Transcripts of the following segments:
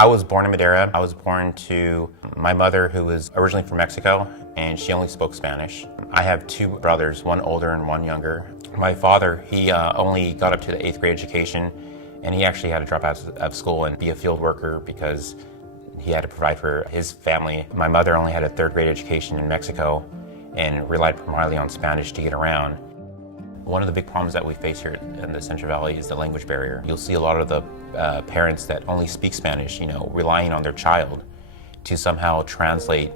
I was born in Madeira. I was born to my mother, who was originally from Mexico, and she only spoke Spanish. I have two brothers, one older and one younger. My father, he only got up to the 8th grade education, and he actually had to drop out of school and be a field worker because he had to provide for his family. My mother only had a 3rd grade education in Mexico and relied primarily on Spanish to get around. One of the big problems that we face here in the Central Valley is the language barrier. You'll see a lot of the parents that only speak Spanish, relying on their child to somehow translate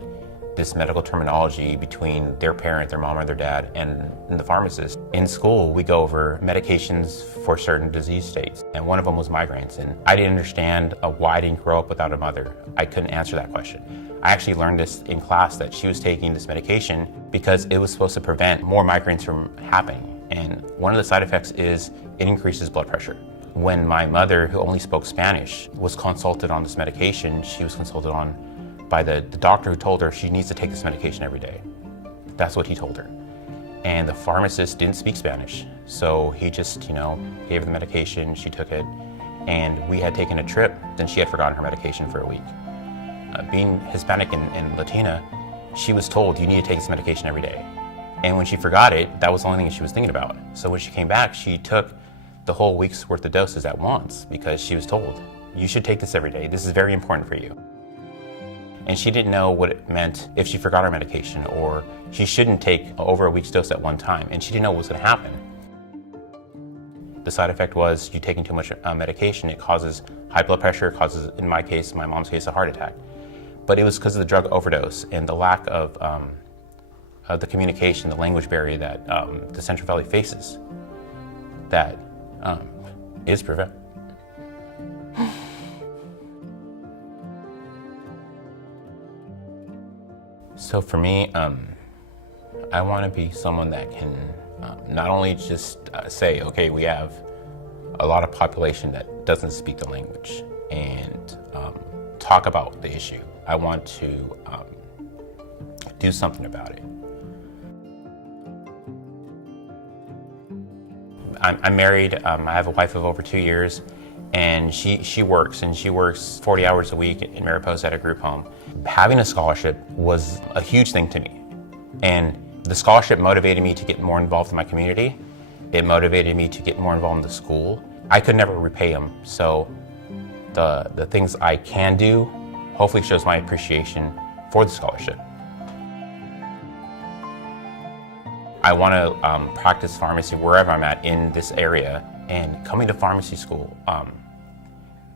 this medical terminology between their parent, their mom or their dad, and the pharmacist. In school, we go over medications for certain disease states, and one of them was migraines. And I didn't understand why I didn't grow up without a mother. I couldn't answer that question. I actually learned this in class, that she was taking this medication because it was supposed to prevent more migraines from happening. And one of the side effects is it increases blood pressure. When my mother, who only spoke Spanish, was consulted on this medication, she was consulted on by the doctor, who told her she needs to take this medication every day. That's what he told her. And the pharmacist didn't speak Spanish, so he just, gave her the medication, she took it, and we had taken a trip, and she had forgotten her medication for a week. Being Hispanic and Latina, she was told, you need to take this medication every day. And when she forgot it, that was the only thing she was thinking about. So when she came back, she took the whole week's worth of doses at once because she was told, you should take this every day. This is very important for you. And she didn't know what it meant if she forgot her medication, or she shouldn't take over a week's dose at one time, and she didn't know what was going to happen. The side effect was you taking too much medication. It causes high blood pressure, it causes, in my case, my mom's case, a heart attack. But it was because of the drug overdose and the lack of the communication, the language barrier that the Central Valley faces that is prevent. So for me, I want to be someone that can not only just say, okay, we have a lot of population that doesn't speak the language, and talk about the issue. I want to do something about it. I'm married. I have a wife of over 2 years, and she works 40 hours a week in Mariposa at a group home. Having a scholarship was a huge thing to me, and the scholarship motivated me to get more involved in my community. It motivated me to get more involved in the school. I could never repay them, so the things I can do hopefully shows my appreciation for the scholarship. I want to practice pharmacy wherever I'm at in this area, and coming to pharmacy school,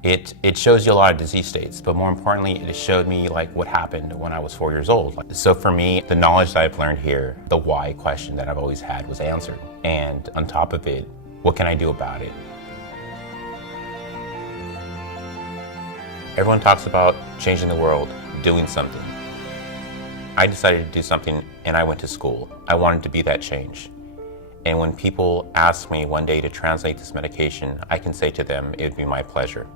it shows you a lot of disease states, but more importantly, it showed me what happened when I was 4 years old. So for me, the knowledge that I've learned here, the why question that I've always had was answered. And on top of it, what can I do about it? Everyone talks about changing the world, doing something. I decided to do something, and I went to school. I wanted to be that change. And when people ask me one day to translate this medication, I can say to them, it would be my pleasure.